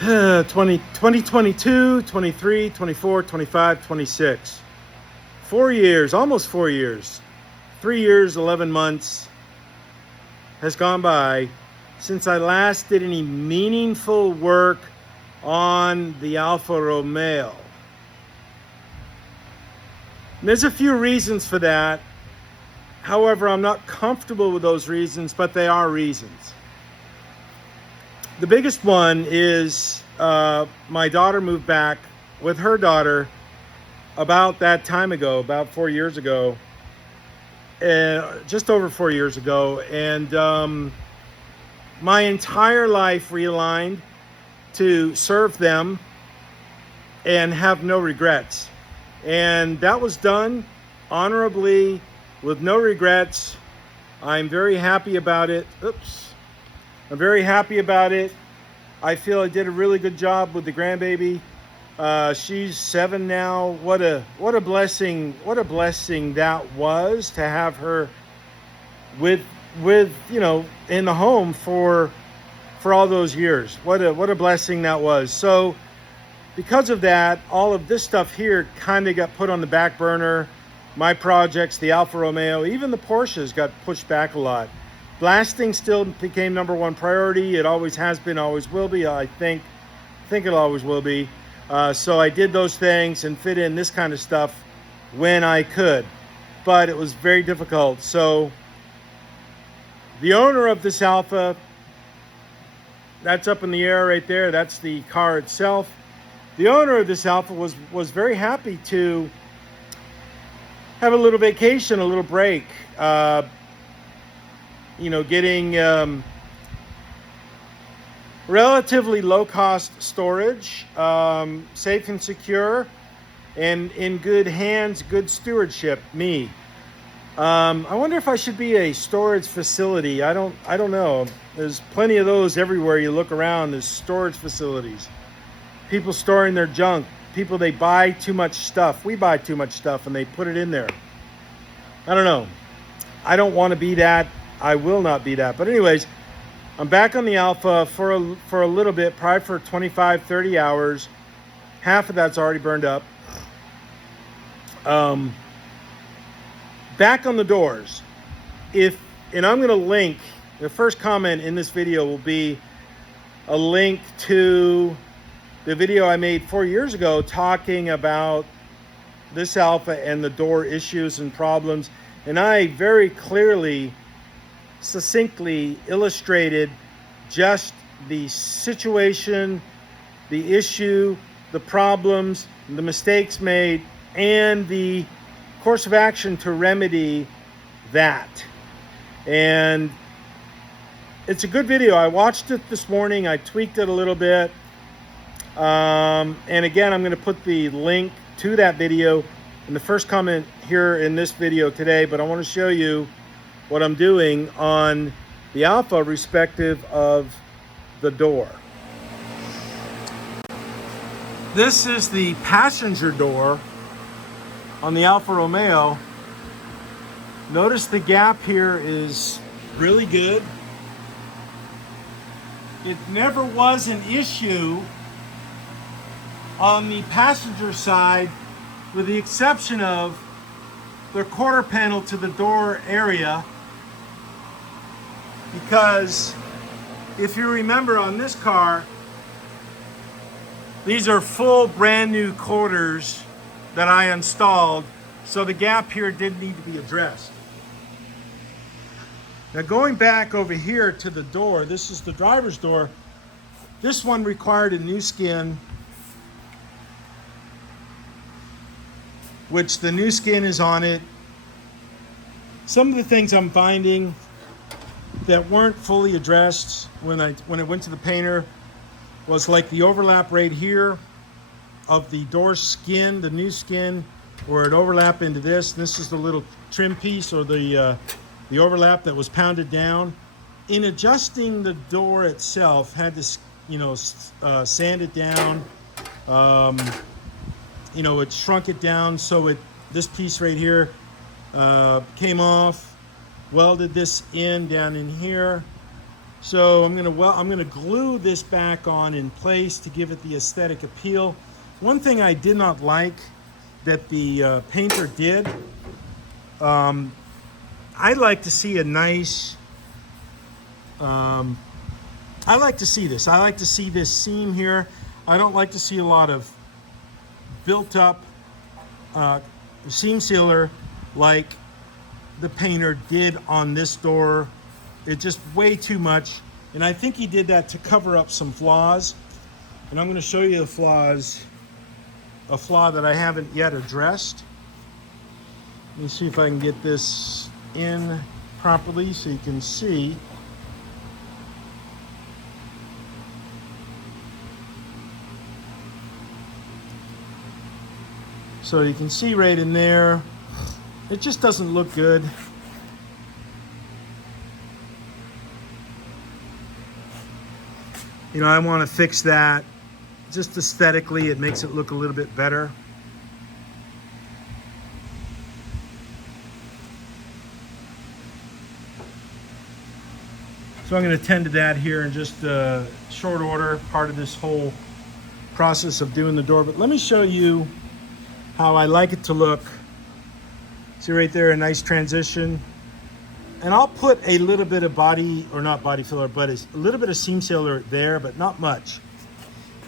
2022, 23, 24, 25, 26. 4 years, almost 4 years. 3 years, 11 months has gone by since I last did any meaningful work on the Alfa Romeo. And there's a few reasons for that. However, I'm not comfortable with those reasons, but they are reasons. The biggest one is my daughter moved back with her daughter about that time ago, about 4 years ago, just over 4 years ago. And my entire life realigned to serve them and have no regrets. And that was done honorably with no regrets. I'm very happy about it. I'm very happy about it. I feel I did a really good job with the grandbaby. She's 7 now. What a blessing! What a blessing that was to have her with in the home for all those years. What a blessing that was. So because of that, all of this stuff here kind of got put on the back burner. My projects, the Alfa Romeo, even the Porsches got pushed back a lot. Blasting still became number one priority. It always has been, always will be. I think it always will be. So I did those things and fit in this kind of stuff when I could, but it was very difficult. So the owner of this Alfa, that's up in the air right there. That's the car itself. The owner of this Alfa was very happy to have a little vacation, a little break. Getting relatively low-cost storage, safe and secure, and in good hands, good stewardship. Me. I wonder if I should be a storage facility. I don't know. There's plenty of those everywhere you look around. There's storage facilities. People storing their junk. People, they buy too much stuff. We buy too much stuff and they put it in there. I don't know. I don't want to be that. I will not be that. But anyways, I'm back on the Alfa for a little bit, probably for 25, 30 hours. Half of that's already burned up. Back on the doors. And I'm going to link, the first comment in this video will be a link to the video I made 4 years ago talking about this Alfa and the door issues and problems. And I very clearly, succinctly illustrated just the situation, the issue, the problems, the mistakes made, and the course of action to remedy that. And it's a good video. I watched it this morning. I tweaked it a little bit. And again, I'm going to put the link to that video in the first comment here in this video today, but I want to show you what I'm doing on the Alfa respective of the door. This is the passenger door on the Alfa Romeo. Notice the gap here is really good. It never was an issue on the passenger side, with the exception of the quarter panel to the door area, because if you remember on this car, these are full brand new quarters that I installed, so the gap here did need to be addressed. Now going back over here to the door, this is the driver's door. This one required a new skin, which the new skin is on it. Some of the things I'm finding that weren't fully addressed when it went to the painter was like the overlap right here of the door skin, the new skin, where it overlapped into this. This is the little trim piece, or the overlap that was pounded down. In adjusting the door itself, had to sand it down. It shrunk it down so this piece right here came off, welded this in down in here, So I'm gonna glue this back on in place to give it the aesthetic appeal. One thing I did not like that the painter did, I like to see a nice, I like to see this. I like to see this seam here. I don't like to see a lot of built up seam sealer like the painter did on this door. It's just way too much. And I think he did that to cover up some flaws. And I'm going to show you the flaws, a flaw that I haven't yet addressed. Let me see if I can get this in properly so you can see. So you can see right in there, it just doesn't look good. You know, I want to fix that. Just aesthetically, it makes it look a little bit better. So I'm going to tend to that here in just short order, part of this whole process of doing the door. But let me show you how I like it to look. See right there, a nice transition. And I'll put a little bit of body, or not body filler, but a little bit of seam sealer there, but not much.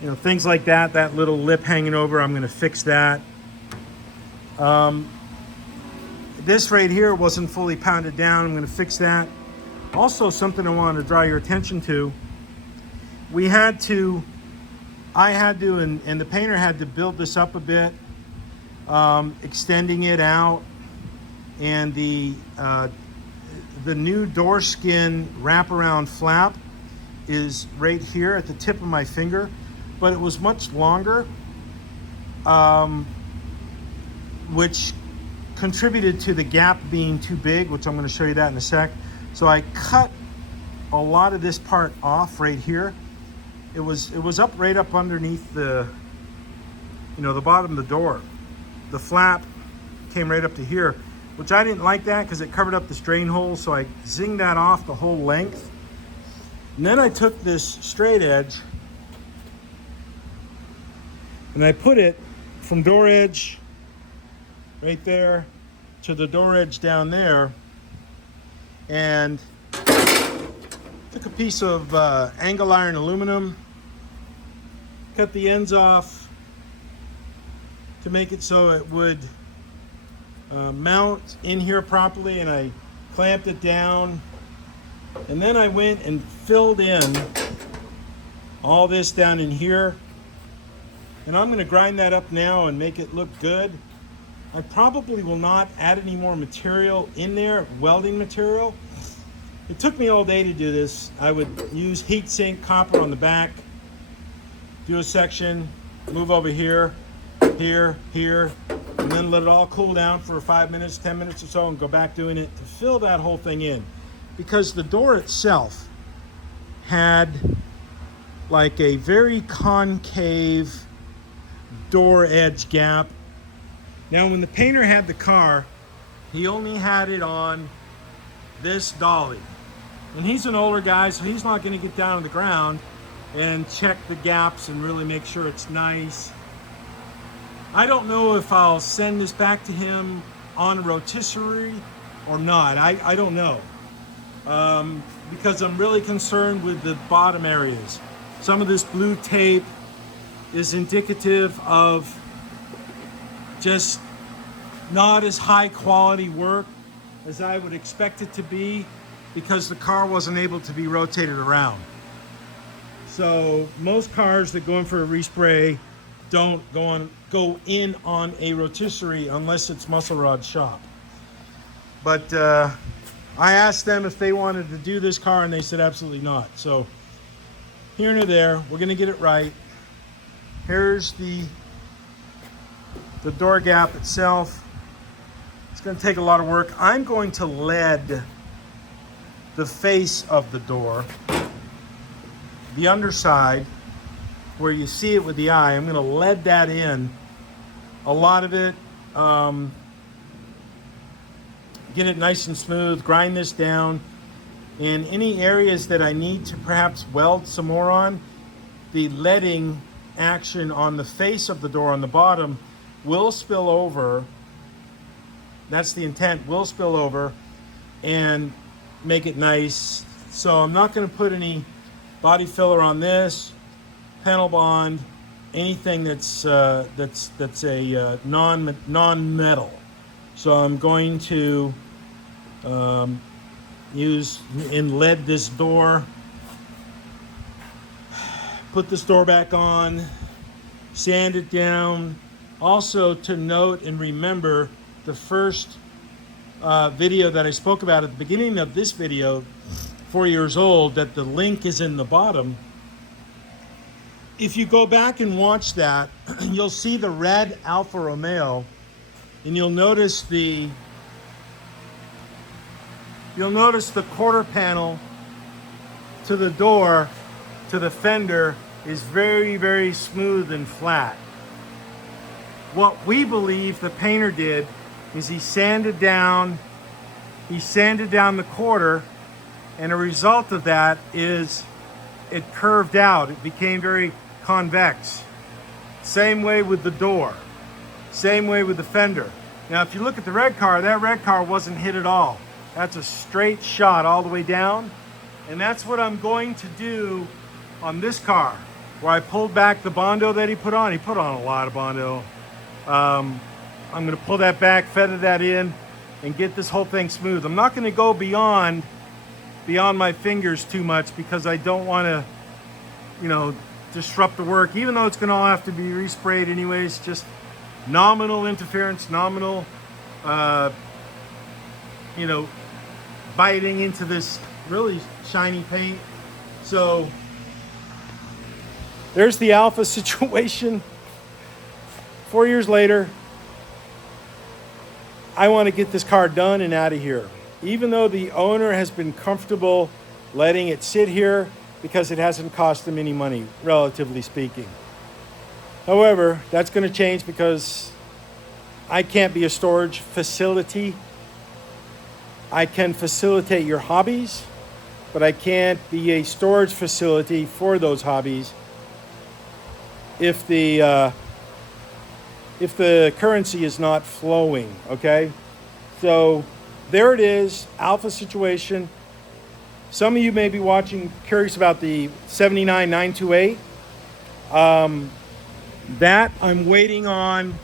You know, things like that, that little lip hanging over, I'm gonna fix that. This right here wasn't fully pounded down, I'm gonna fix that. Also, something I wanted to draw your attention to, I had to, and the painter had to build this up a bit, extending it out, and the new door skin wraparound flap is right here at the tip of my finger, but it was much longer, which contributed to the gap being too big, which I'm going to show you that in a sec. So I cut a lot of this part off right here. It was up right up underneath the, you know, the bottom of the door. The flap came right up to here, which I didn't like that because it covered up the strain hole, so I zinged that off the whole length. And then I took this straight edge and I put it from door edge right there to the door edge down there, and took a piece of angle iron aluminum, cut the ends off to make it so it would mount in here properly, and I clamped it down, and then I went and filled in all this down in here, and I'm going to grind that up now and make it look good. I probably will not add any more material in there, welding material. It took me all day to do this. I would use heat sink copper on the back, do a section, move over here, here, and then let it all cool down for 5 minutes, 10 minutes or so, and go back doing it to fill that whole thing in. Because the door itself had like a very concave door edge gap. Now when the painter had the car, he only had it on this dolly. And he's an older guy, so he's not going to get down on the ground and check the gaps and really make sure it's nice. I don't know if I'll send this back to him on a rotisserie or not. I don't know. Because I'm really concerned with the bottom areas. Some of this blue tape is indicative of just not as high quality work as I would expect it to be, because the car wasn't able to be rotated around. So most cars that go in for a respray don't go in on a rotisserie unless it's Muscle Rod Shop. But I asked them if they wanted to do this car, and they said absolutely not. So here and there, we're gonna get it right. Here's the door gap itself. It's going to take a lot of work. I'm going to lead the face of the door, the underside, where you see it with the eye. I'm going to lead that in. A lot of it, get it nice and smooth, grind this down. In any areas that I need to perhaps weld some more on, the leading action on the face of the door on the bottom will spill over. That's the intent, will spill over and make it nice. So I'm not going to put any body filler on this, panel bond, anything that's a non-metal. So I'm going to use in lead this door, put this door back on, sand it down. Also to note and remember the first video that I spoke about at the beginning of this video, 4 years old, that the link is in the bottom. If you go back and watch that, you'll see the red Alfa Romeo, and you'll notice the quarter panel to the door, to the fender, is very, very smooth and flat. What we believe the painter did is he sanded down the quarter, and a result of that is it curved out. It became very convex. Same way with the door. Same way with the fender. Now, if you look at the red car, that red car wasn't hit at all. That's a straight shot all the way down. And that's what I'm going to do on this car, where I pulled back the Bondo that he put on. He put on a lot of Bondo. I'm going to pull that back, feather that in, and get this whole thing smooth. I'm not going to go beyond my fingers too much because I don't want to, disrupt the work, even though it's going to all have to be resprayed anyways. Just nominal interference, nominal, biting into this really shiny paint. So there's the Alfa situation. 4 years later, I want to get this car done and out of here. Even though the owner has been comfortable letting it sit here because it hasn't cost them any money, relatively speaking. However, that's going to change because I can't be a storage facility. I can facilitate your hobbies, but I can't be a storage facility for those hobbies if the currency is not flowing, okay? So there it is, Alfa situation. Some of you may be watching, curious about the 79928. That I'm waiting on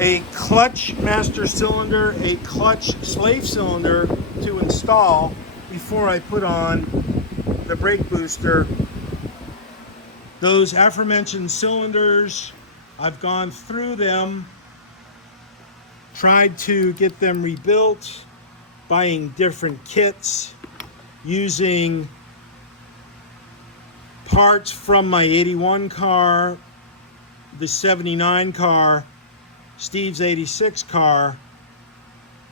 a clutch master cylinder, a clutch slave cylinder to install before I put on the brake booster. Those aforementioned cylinders, I've gone through them, tried to get them rebuilt, buying different kits, using parts from my 81 car, the 79 car, Steve's 86 car.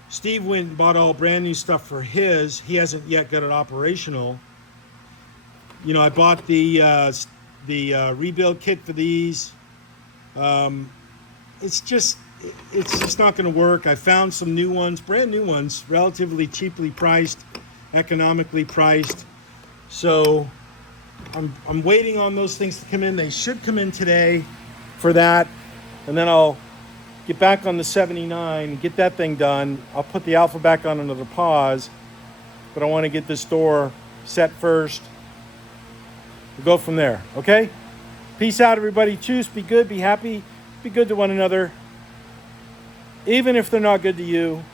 Steve went and bought all brand new stuff for his. He hasn't yet got it operational. I bought the rebuild kit for these. It's just not going to work. I found some new ones, brand new ones, relatively cheaply priced, economically priced. So I'm waiting on those things to come in. They should come in today for that, and then I'll get back on the 79, get that thing done. I'll put the Alfa back on another pause, but I want to get this door set first. We'll go from there, okay? Peace out, everybody. Choose, be good, be happy, be good to one another. Even if they're not good to you.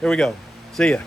There we go. See ya.